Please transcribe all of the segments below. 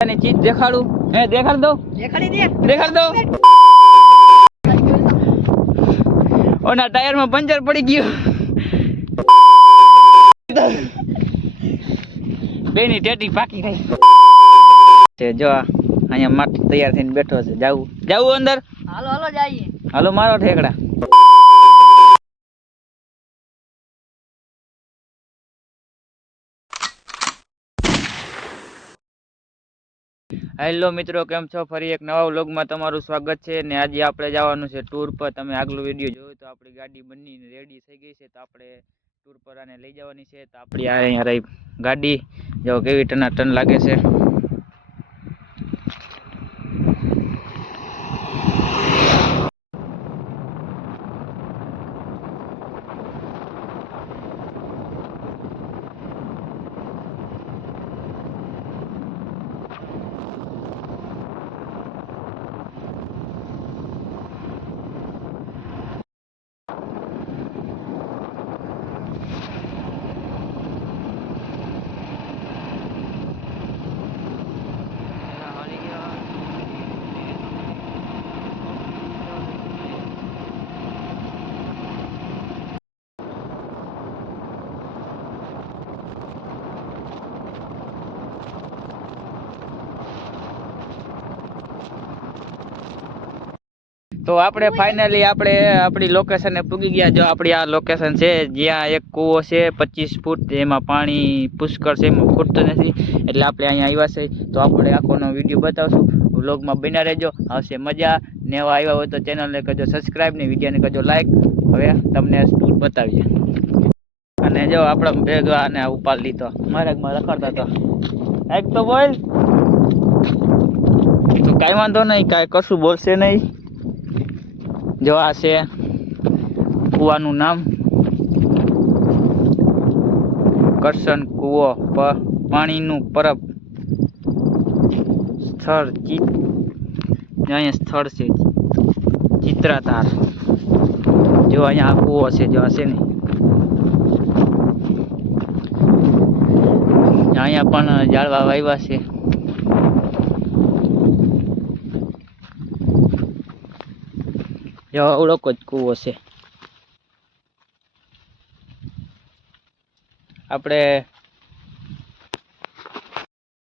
चीज देखाड़ू देखाड़ दो देखाड़ दो ओना टायर में पंचर पड़ी गयो बेनी टेटी पाकी गई जो अहिया माटी तैयार थईने बैठो छे जाऊ जाऊ अंदर हालो हालो जाईए हालो मारो ठेकड़ा हेलो मित्रों केम छो फरी एक नवा व्लॉग में तमारुं स्वागत है ने आज आपणे जवानुं छे टूर पर। तमे आगलो विडियो जोयो तो आपणी गाड़ी बनीने रेडी थई गई छे तो आपणे टूर पर आने लई जवानी छे। तो आपणी आ अहींया रही गाड़ी जो केवी टनाटन लागे छे। तो आपणे फाइनली आपणे अपनी लोकेशन ने पूगी गया। जो अपनी आ लोकेशन है ज्यां एक कूवो है 25 फूट एमां पाणी पुष्कळ छे एमां खूटतो नथी એટલે આપણે અહીં આવ્યા છે। તો આપણે આખોનો વિડિયો બતાવશું વ્લોગ માં બન્યા રહેજો આવશે મજા। નેવા આવ્યા હોય તો ચેનલ ને કરજો સબસ્ક્રાઇબ ને વિડિયો ને કરજો લાઈક। હવે તમને ટૂર બતાવીએ અને જો આપણો બેગ આને ઉપાડ લીધો માર્ગમાં રખડતા તો એક તો બોલ તો કાઈ વાંધો નહીં કાઈ કશું બોલશે નહીં। जो आ से कुआनु नाम करसन कुओ पानी नु परब स्थल अँ स्थल से चित्रातार। जो अँ कुओ से जो आसे ने अँ पण जाड़वा वाव्या छे। जो ओळखो ज कूवो छे आपणे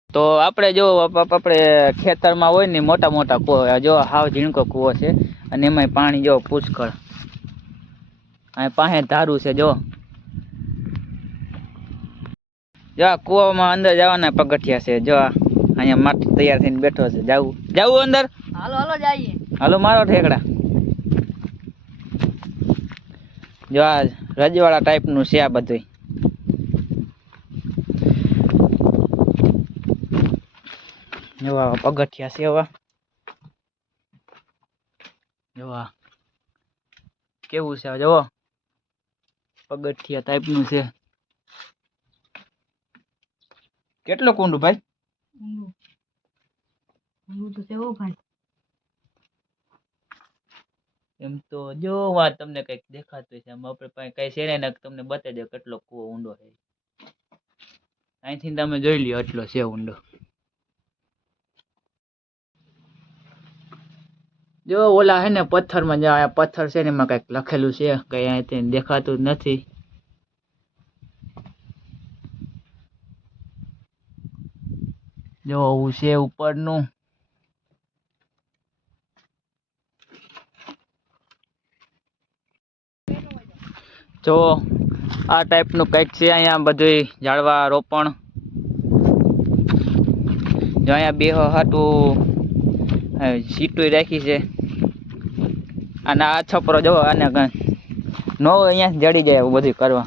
तो आपणे जो आपणे खेतर में होय ने मोटा मोटा कूवा जो हाव झीणको कूवो छे अने एमांय पाणी जो पुष्कळ अहीं पासे धारू छे। जो जो आ कूवामां अंदर जवाना पगथिया छे। जो अहींया माटी तैयार थईने बैठो छे जाऊ जाऊ अंदर हालो हालो जाईए हालो मारो ठेकड़ा। जो आ रजवाड़ा टाइप नु छे आ बधुंय जो आ पगथिया छे। हवा जो आ केवुं छे जो पगथिया टाइप नु छे। કેટલો કુંડું ભાઈ ઊંડું તો છે ભાઈ એમ તો જો વાત તમને કઈક દેખાતું છે આપણે પાસે કઈ છે ને તમને બતાવી દે કેટલો કૂવો ઊંડો છે। અહીંથી તમે જોઈ લ્યો એટલો છે ઊંડો। જો ઓલા હે ને પથ્થર માં જો આ પથ્થર છે ને એમાં કઈક લખેલું છે કઈ અહીંથી દેખાતું નથી। जो છે ઉપરનું जो आ टाइप नु कईक छे। अहींया बधुंय झाड़वा रोपण जो अहींया बेहो हाटू सीटुय राखी छे अने आ छपरो जो आने नो अहींया जड़ी जाय एवुं बधुं करवा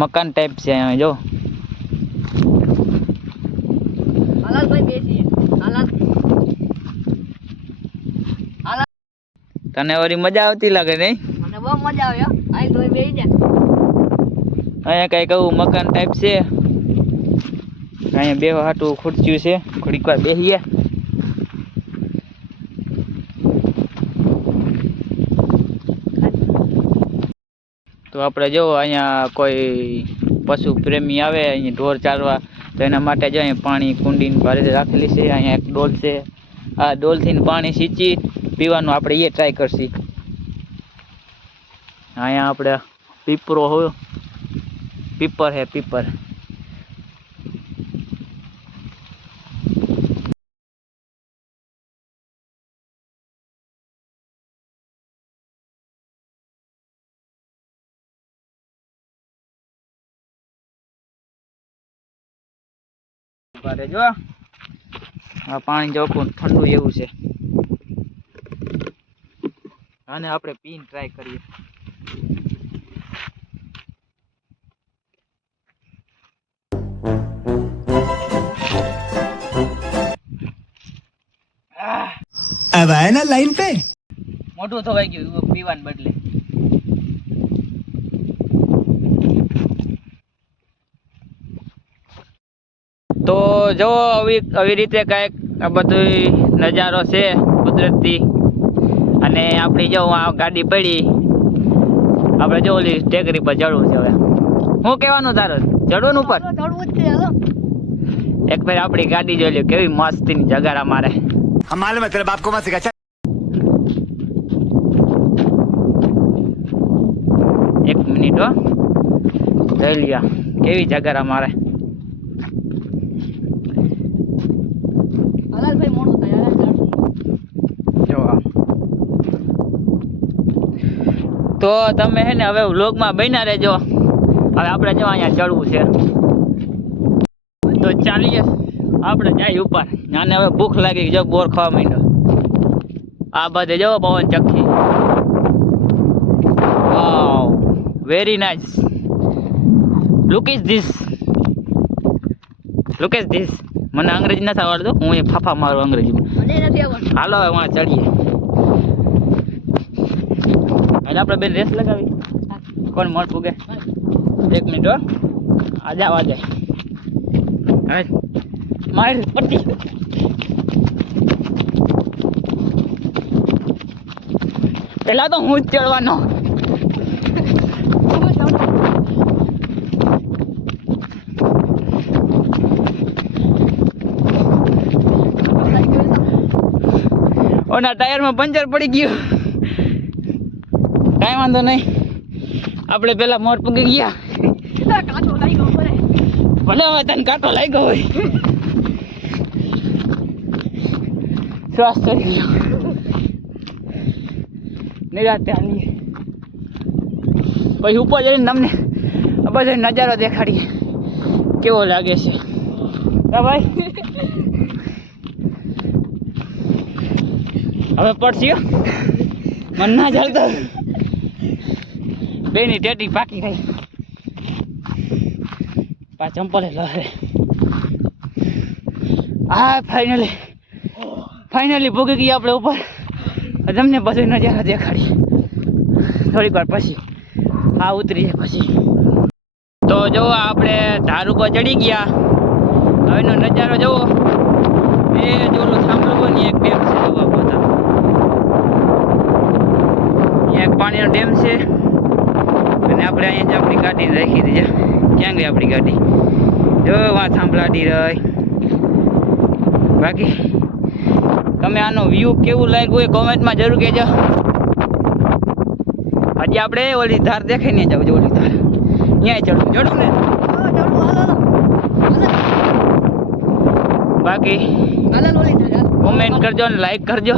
मकान टाइप छे। अहींया जो हालात भाई बेसी हालात तने वरी मजा आवती लागे नहीं મને બહુ મજા આવે આઈ તો બેહી જા। અહીંયા કઈ કહું મકાન ટાઈપ છે અહીંયા બેહવા હાટુ ખુરચી છે ઘડીક વાર બેહીએ। तो આપણે જો અહીંયા કોઈ પશુ પ્રેમી આવે અહીં ઢોર ચારવા તો એના માટે જો અહીંયા પાણી કુંડીને ભરી રાખેલી છે. અહીંયા એક ડોલ છે. આ ડોલથી પાણી સિંચી પીવાનું આપણે એ ટ્રાય કરશી. અહીંયા આપણે પીપરો હોય, પીપર હે પીપર. જો આ પાણી જોખું ઠંડુ એવું છે. આને આપણે પીને ટ્રાય કરીએ. अब आए ना लाइन पे. મોટું થવાઈ ગયું પીવાને બદલે. તો જો આવી રીતે કાંઈક આ બધું નજારો છે કુદરતી. અને આપણી જો આ ગાડી પડી, આપણે જો ઓલી ટેકરી પર ચડવું છે. હવે શું કહેવાનું તારું? ચડવાનું ઉપર એક ફેર આપણી ગાડી જોઈ લ્યો કેવી મસ્તીની જગારા મારે. हमारे मतलब आपको मत सिखा. એક મિનિટ હો, જોઈ લ્યો કેવી જગારા મારે. તો તમે હે ને હવે વ્લોગમાં બન્યા રહેજો. હવે આપણે જો અહીંયા ચડવું છે તો ચાલીએ આપણે જાય ઉપર. આને હવે ભૂખ લાગી, જો બોર ખાવા માંડ્યો. આ બધે જો પવન ચક્કી. Wow, very nice. Look is this, look is this. મને અંગ્રેજી નથી આવડતું, હું એ ફાફા મારું અંગ્રેજીમાં. હાલો હવે વાં ચડીએ. એટલે આપણે બેન રેસ લગાવી. કોણ મળ પૂગે? એક મિનિટ હો, આજા વાજે. હવે માર પટ્ટી. પેલા તો હું જ ચડવાનો. ઓના ટાયરમાં પંચર પડી ગયું. કાંઈ વાંધો નહીં, આપણે પેલા મોર પૂગી ગયા. ભલે હવે તને કાંટો લાગ્યો હોય. શ્વાસ કરી લ્યો, નિરાતે હાલીએ. પછી ઉપર જઈને તમને બધો નજારો દેખાડીએ કેવો લાગે છે. હા ભાઈ, હવે પડશે મને ના ચાલતો. બેની ટેટી પાકી ગઈ. પા ચંપલે લહરે. હા ફાઇનલી ભોગી ગયા આપણે ઉપર. તમને બધો નજારો દેખાડીએ થોડીક વાર પછી. હા ઉતરીએ પછી. તો જો આપણે ધાર ઉપર ચડી ગયા. હવેનો નજારો જુઓ. એ જોલો સાંભળવો ને એક ડેમ છે જોવા પોતા. એક પાણીનો ડેમ છે. અને આપણે અહીંયા જ આપણી ગાડી રાખી દીધી. ક્યાં ગઈ આપણી ગાડી? જો વાં સાંભળાડી રહી. બાકી તમે આનો વ્યૂ કેવું લાગ્યું એ કોમેન્ટમાં જરૂર કહેજો. હજી આપણે ઓલી ધાર દેખાઈ ને જાવ. ઓલી ધાર અહીંયા ચડવું ને. બાકી કોમેન્ટ કરજો ને લાઈક કરજો.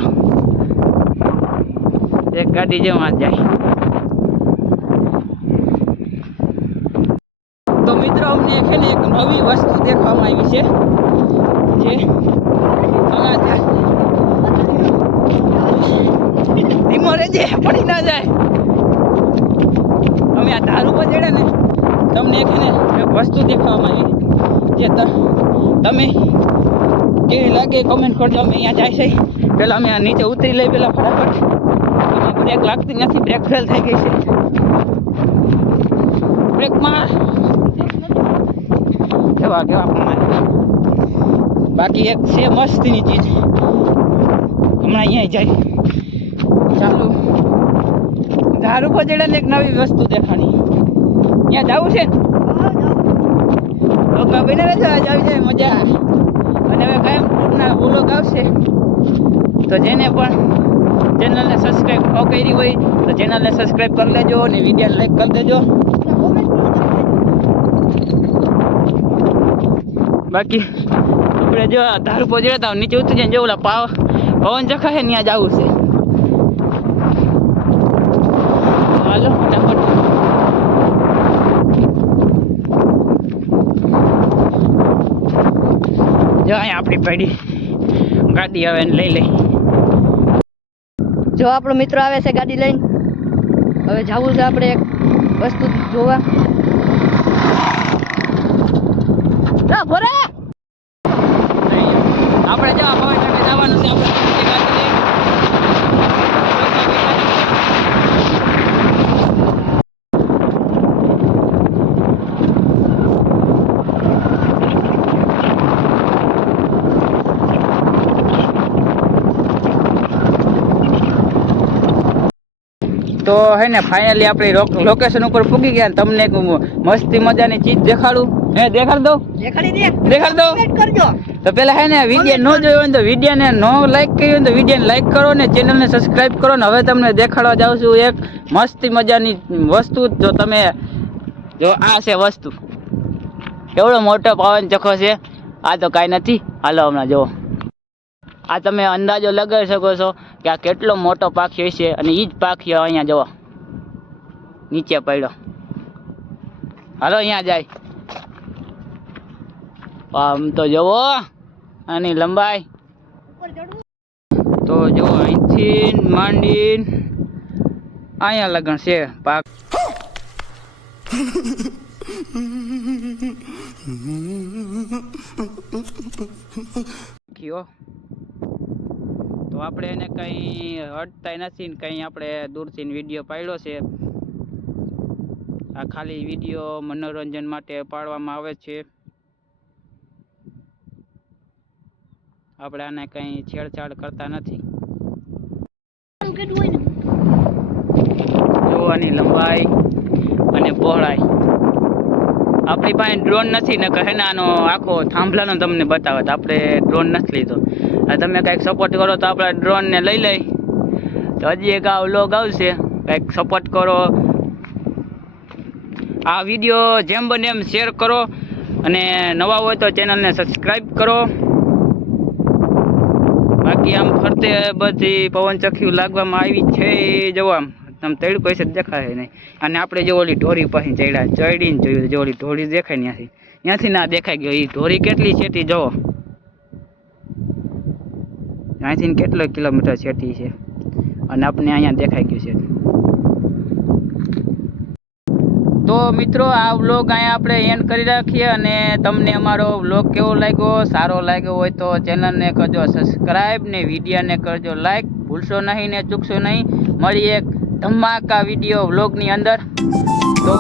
એક ગાડી જેમ આ જાય. તો મિત્રો અમને એક નવી વસ્તુ દેખાવામાં આવી છે. જે ધીમો રહેજે, પડી ના જાય. અમે આ ધાર ઉપર ચડ્યા ને, તમને એક વસ્તુ દેખાવામાં આવી જે તમે કેવી લાગે કોમેન્ટ કરજો. અમે અહીંયા જાય છે પેલા અમે આ નીચે ઉતરી લઈ પેલા ફટાફટ. બ્રેક લાગતી નથી, બ્રેક ફેલ થઈ ગઈ છે. બ્રેક માર કેવા મારે. બાકી એક છે મસ્તીની ચીજ, હમણાં અહીંયા જાય. ચાલો ધાર ઉપર ચડે ને એક નવી વસ્તુ દેખાણી. ત્યાં જવું છે ને? વ્લોગમાં બને રહેજો, આજ આવી જાય મજા. અને હવે કાયમ ટૂરના વ્લોગ આવશે, તો જેને પણ ચેનલને સબસ્ક્રાઈબ ન કરી હોય તો ચેનલને સબસ્ક્રાઈબ કરી લેજો અને વિડીયોને લાઈક કરી દેજો. બાકી આપણે જો ધાર ઉપર જતા નીચે ઉતરી જાય, જો ઓલા પવન ચખા છે ત્યાં જવું છે. હાલો ફટાફટ. જો અહીંયા આપણી પડી ગાડી આવે ને લઈ લઈ. જો આપણો મિત્ર આવે છે ગાડી લઈને. હવે જવું છે આપણે એક વસ્તુ જોવા. આપણે જો પવન ચખે જવાનું છે. આપણે ગાડી લઈ તો હે ને ફાઇનલી આપણે લોકેશન ઉપર પૂગી ગયા. તમને એક મસ્તી મજાની ચીજ દેખાડું. દેખાડ દો. તો પેલા હે ને વિડીયો ન જોયો હોય તો વિડીયોને નો લાઈક કર્યો હોય તો વિડીયોને લાઈક કરો ને ચેનલને સબસ્ક્રાઇબ કરો ને. હવે તમને દેખાડવા જાઉં છું એક મસ્તી મજાની વસ્તુ. જો તમે જો આ છે વસ્તુ, એવડો મોટો પવન ચક્કો છે. આ તો કાંઈ નથી. હાલો હમણાં જુઓ. આ તમે અંદાજો લગાવી શકો છો કે આ કેટલો મોટો પાખી હશે. અને એ જ પાખી અહીંયા જુઓ નીચે પડ્યો. હાલો અહીંયા જાય. આમ તો જુઓ આની લંબાઈ. તો જુઓ અહીંથી માંડીને અહીંયા લગન છે પાક. તો આપણે એને કંઈ હટતા નથી ને કંઈ આપણે દૂરથી વિડીયો પાડ્યો છે. આ ખાલી વિડીયો મનોરંજન માટે પાડવામાં આવે છે. આપણે આને કંઈ છેડછાડ કરતા નથી. જોવાની લંબાઈ અને પહોળાઈ. આપણી પાસે ડ્રોન નથી ને કહે ને આનો આખો થાંભલાનો તમને બતાવે તો આપણે ડ્રોન નથી લીધો. તમે કંઈક સપોર્ટ કરો તો આપણે ડ્રોનને લઈ લઈ. તો હજી એક આ વ્લોગ આવશે, કંઈક સપોર્ટ કરો. આ વિડીયો જેમ બને એમ શેર કરો અને નવા હોય તો ચેનલને સબસ્ક્રાઈબ કરો. બાકી આમ ફરતે બધી પવનચક્કીઓ લાગવામાં આવી છે. જવા આમ તડકો છે દેખાય નહીં. અને આપણે જો ઓલી ઢોરી પાસે ચડીને જોયું, જો ઓલી ઢોરી દેખાય ત્યાંથી ના દેખાઈ ગયો. એ ઢોરી કેટલી છેટી જોવો, અહીંથી કેટલો કિલોમીટર છેટી છે અને આપણે અહીંયા દેખાઈ ગયું છે. તો મિત્રો આ વ્લોગ અહીંયા આપણે એન્ડ કરી રાખીએ. અને તમને અમારો વ્લોગ કેવો લાગ્યો, સારો લાગ્યો હોય તો ચેનલને કરજો સબસ્ક્રાઈબ ને વિડીયોને કરજો લાઈક. ભૂલશો નહીં ને ચૂકશો નહીં. મળીએ એક ધમાકા વિડીયો વ્લોગની અંદર. તો